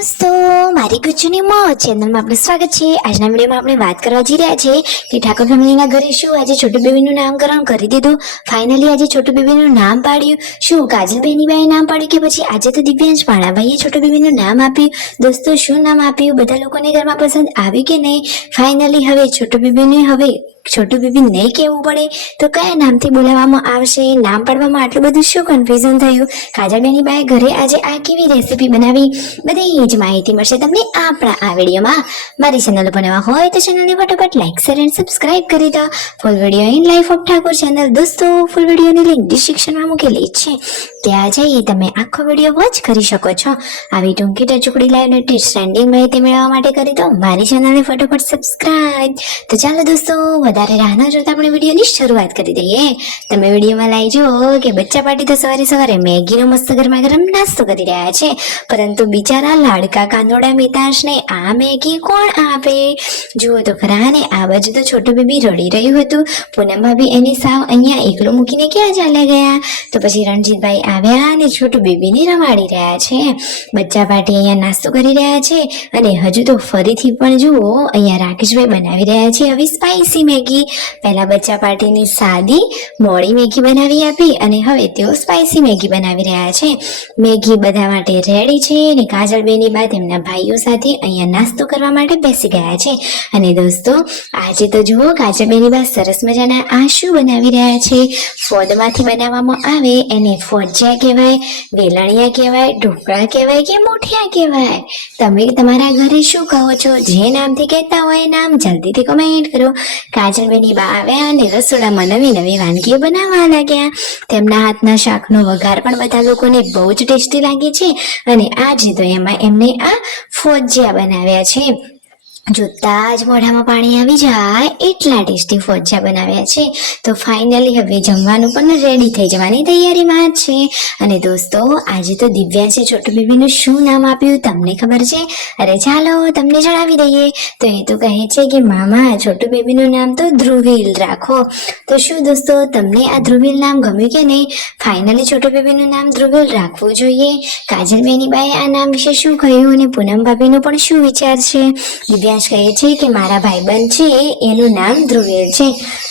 दोस्तों मारी गुच्चूनी मौज चैनल में आपનું સ્વાગત છે। આજના વિડીયોમાં આપણે વાત કરવા જઈ રહ્યા છે કે ઠાકોર ફેમિલીના ઘરે શું આજે છોટુ બેબીનું નામકરણ કરી દીધું। ફાઇનલી આજે છોટુ બેબીનું નામ પાડ્યું। શું કાજલ બેનીબાએ નામ પાડ્યું કે પછી આજે તો દિવ્યાંશ પાણાભાઈએ છોટુ બેબીનું નામ આપ્યું। દોસ્તો શું નામ આપ્યું, બધા લોકોને ઘરમાં પસંદ આવ્યું કે નહીં? ફાઇનલી હવે છોટુ બેબીને છોટુ બેબી નહીં કહેવું પડે તો કયા નામથી બોલાવવામાં આવશે? નામ પાડવામાં આટલું બધું શું કન્ફ્યુઝન થયું? કાજલ બેનીબાએ ઘરે આજે આ કેવી રેસીપી બનાવી, બધી જ માહિતી મળશે તમને આપણા આ વિડીયોમાં। મારી ચેનલ પર નવા હોય તો ચેનલને ફટાફટ લાઈક શેર એન્ડ સબસ્ક્રાઇબ કરી દો। Full video in life of Thakor channel દોસ્તો ફૂલ વિડીયોની લિંક ડિસ્ક્રિપ્શનમાં મૂકેલી છે, ત્યાં જઈ તમે આખો વિડીયો વોચ કરી શકો છો। આવી ટૂંકી ટચુકડી લાઈવ લેટેસ્ટ ટ્રેન્ડિંગ માહિતી મેળવવા માટે કરી દો મારી ચેનલને ફટાફટ સબસ્ક્રાઇબ। તો ચાલો દોસ્તો વધારે રાહ ન જોતા આપણે વિડીયોની શરૂઆત કરી દઈએ। તમે વિડીયોમાં લાઈ જુઓ કે બચ્ચા પાર્ટી તો સવારે સવારે મેગીનો મસ્ત ગરમા ગરમ નાસ્તો કરી રહ્યા છે, પરંતુ બિચારા લાડકા કાનોડા મિતાંશને આ મેગી કોણ આપે? જુઓ તો ખરા ને આ બાજુ તો છોટુ બેબી રડી રહ્યું હતું। પૂનમ ભાભી એની સાવ અહીંયા એકલો મૂકીને ક્યાં ચાલ્યા ગયા? તો પછી રણજીતભાઈ આવ્યા અને છોટુ બેબીને રમાડી રહ્યા છે। બચ્ચા પાર્ટી અહીંયા નાસ્તો કરી રહ્યા છે અને હજુ તો ફરીથી પણ જુઓ અહીંયા રાકેશભાઈ બનાવી રહ્યા છે હવે સ્પાઈસી મેગી। પહેલા બચ્ચા પાર્ટીની સાદી મોળી મેગી બનાવી આપી અને હવે તેઓ સ્પાઈસી મેગી બનાવી રહ્યા છે। મેગી બધા માટે રેડી છે અને કાજલ બેનીબા તેમના ભાઈઓ સાથે અહીંયા નાસ્તો કરવા માટે બેસી ગયા છે। અને દોસ્તો આજે તો જુઓ કાજલ બેનીબા સરસ મજાના આ શું બનાવી રહ્યા છે? ફોદમાંથી બનાવવામાં આવે એને ફોજિયા કહેવાય, વેલણિયા કહેવાય, ઢોકળા કહેવાય કે મુઠિયા કહેવાય? તમે તમારા ઘરે શું કહો છો? જે નામથી કહેતા હોય નામ જલ્દીથી કમેન્ટ કરો। કાજલ બેનીબા આવ્યા અને રસોડામાં નવી નવી વાનગીઓ બનાવવા લાગ્યા। તેમના હાથના શાકનો વઘાર પણ બધા લોકોને બહુ જ ટેસ્ટી લાગે છે અને આજે તો એમાં એમને આ ફોજિયા બનાવ્યા છે। જોતા જ મોઢામાં પાણી આવી જાય એટલા ટેસ્ટી ફોજિયા બનાવ્યા છે। તો ફાઇનલી હવે જમવાનું પણ રેડી થઈ જવાની તૈયારીમાં જ છે। અને દોસ્તો આજે તો દિવ્યાંશે છોટુ બેબીનું શું નામ આપ્યું તમને ખબર છે? અરે ચાલો તમને જણાવી દઈએ। તો એ તો કહે છે કે મામા છોટુ બેબીનું નામ તો ધ્રુવીલ રાખો। તો શું દોસ્તો તમને આ ધ્રુવીલ નામ ગમ્યું કે નહીં? ફાઇનલી છોટુ બેબીનું નામ ધ્રુવીલ રાખવું જોઈએ। કાજલ બેનીબાએ આ નામ વિશે શું કહ્યું અને પૂનમ ભાભીનો પણ શું વિચાર છે? દિવ્યાંશ કહે છે કે મારા ભાઈબંધ છે એનું નામ ધ્રુવીલ છે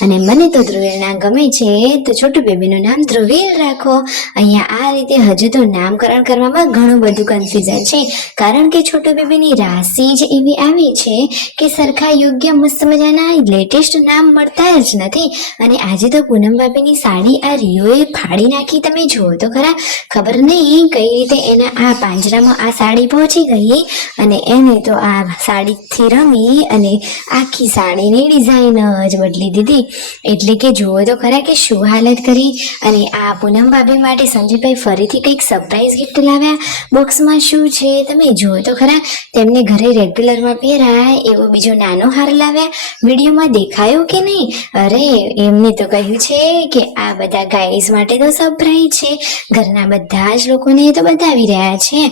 અને મને તો ધ્રુવીલ નામ ગમે છે, તો છોટુ બેબીનું નામ ધ્રુવીલ રાખો। અહીંયા આ રીતે હજુ તો નામકરણ કરવામાં ઘણું બધું કન્ફ્યુઝન છે, કારણ કે છોટુ બેબીની રાશિ જ એવી આવી છે કે સરખા યોગ્ય મસ્ત મજાના લેટેસ્ટ નામ મળતા જ નથી। અને આજે તો પૂનમ ભાભીની સાડી આ રિયોએ ફાડી નાખી, તમે જુઓ તો ખરા। ખબર નહીં કઈ રીતે એના આ પાંજરામાં આ સાડી પહોંચી ગઈ અને એને તો આ સાડીથી રમી અને આખી સાડીની ડિઝાઇન જ બદલી દીધી। એટલે કે જુઓ તો ખરા કે શું હાલત કરી। અને આ પૂનમ ભાભી માટે સંજયભાઈ ફરીથી કંઈક સરપ્રાઈઝ ગિફ્ટ લાવ્યા। બોક્સમાં શું છે તમે જુઓ તો ખરા। તેમને ઘરે રેગ્યુલરમાં પહેરાય એવો બીજો નાનો હાર લાવ્યા। વિડીયોમાં દેખાયો કે નહીં? અરે એમને તો કહ્યું છે કે આ બધા ગાઈઝ માટે તો સરપ્રાઈઝ છે, ઘરના બધા જ લોકોને તો બતાવી રહ્યા છે।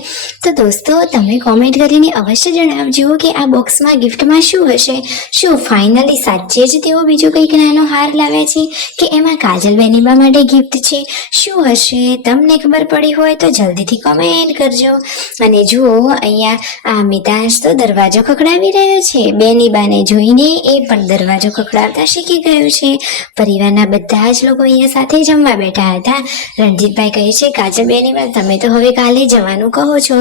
તો દોસ્તો તમે કોમેન્ટ કરીને અવશ્ય જણાવજો કે આ બોક્સમાં ગિફ્ટમાં શું હશે? શું ફાઇનલી સાચે જ તેઓ બીજો કંઈક નાનો હાર લાવ્યા છે કે એમાં કાજલ બેનીબા માટે ગિફ્ટ છે? શું હશે? તમને ખબર પડી હોય તો જલ્દીથી કમેન્ટ કરજો। અને જુઓ અહીંયા આ મિતાંશ તો દરવાજો ખખડાવી રહ્યો છે, બેનીબાને જોઈને એ પણ દરવાજો ખખડાવતા શીખી ગયું છે। પરિવારના બધા જ લોકો અહીંયા સાથે જમવા બેઠા હતા। રણજીતભાઈ કહે છે કાજલ બેનીબા તમે તો હવે કાલે જવાનું કહો છો,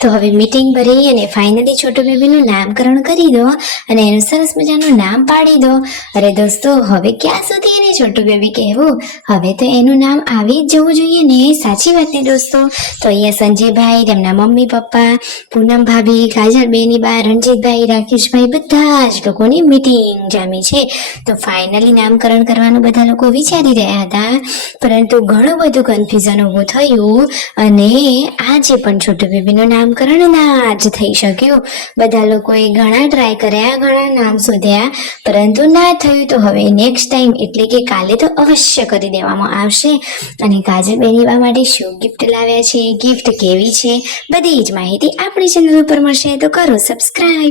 તો હવે મીટિંગ ભરી અને ફાઇનલી છોટુ બેબીનું નામકરણ કરી દો અને એનું સરસ મજાનું નામ પાડી દો। અરે દોસ્તો હવે ક્યાં સુધી એને છોટુ બેબી કહેવું? હવે તો એનું નામ આવી જ જવું જોઈએ ને, સાચી વાત ને દોસ્તો? તો અહીંયા સંજયભાઈ, તેમના મમ્મી પપ્પા, પૂનમ ભાભી, કાજલ બેનીબા, રણજીતભાઈ, રાકેશભાઈ બધા જ લોકોની મીટિંગ જામી છે। તો ફાઇનલી નામકરણ કરવાનું બધા લોકો વિચારી રહ્યા હતા, પરંતુ ઘણું બધું કન્ફ્યુઝન ઊભું થયું અને આજે પણ છોટુ બેબીનું નામકરણ ના જ થઈ શક્યું। બધા લોકોએ ઘણા ટ્રાય કર્યા, ઘણા નામ શોધ્યા, પરંતુ ના થયું। તો હવે નેક્સ્ટ ટાઈમ એટલે કે કાલે તો અવશ્ય કરી દેવામાં આવશે। અને કાજલ બેનીબા માટે શું ગિફ્ટ લાવ્યા છે, ગિફ્ટ કેવી છે, બધી જ માહિતી આપણી ચેનલ ઉપર મળશે, તો કરો સબસ્ક્રાઇબ।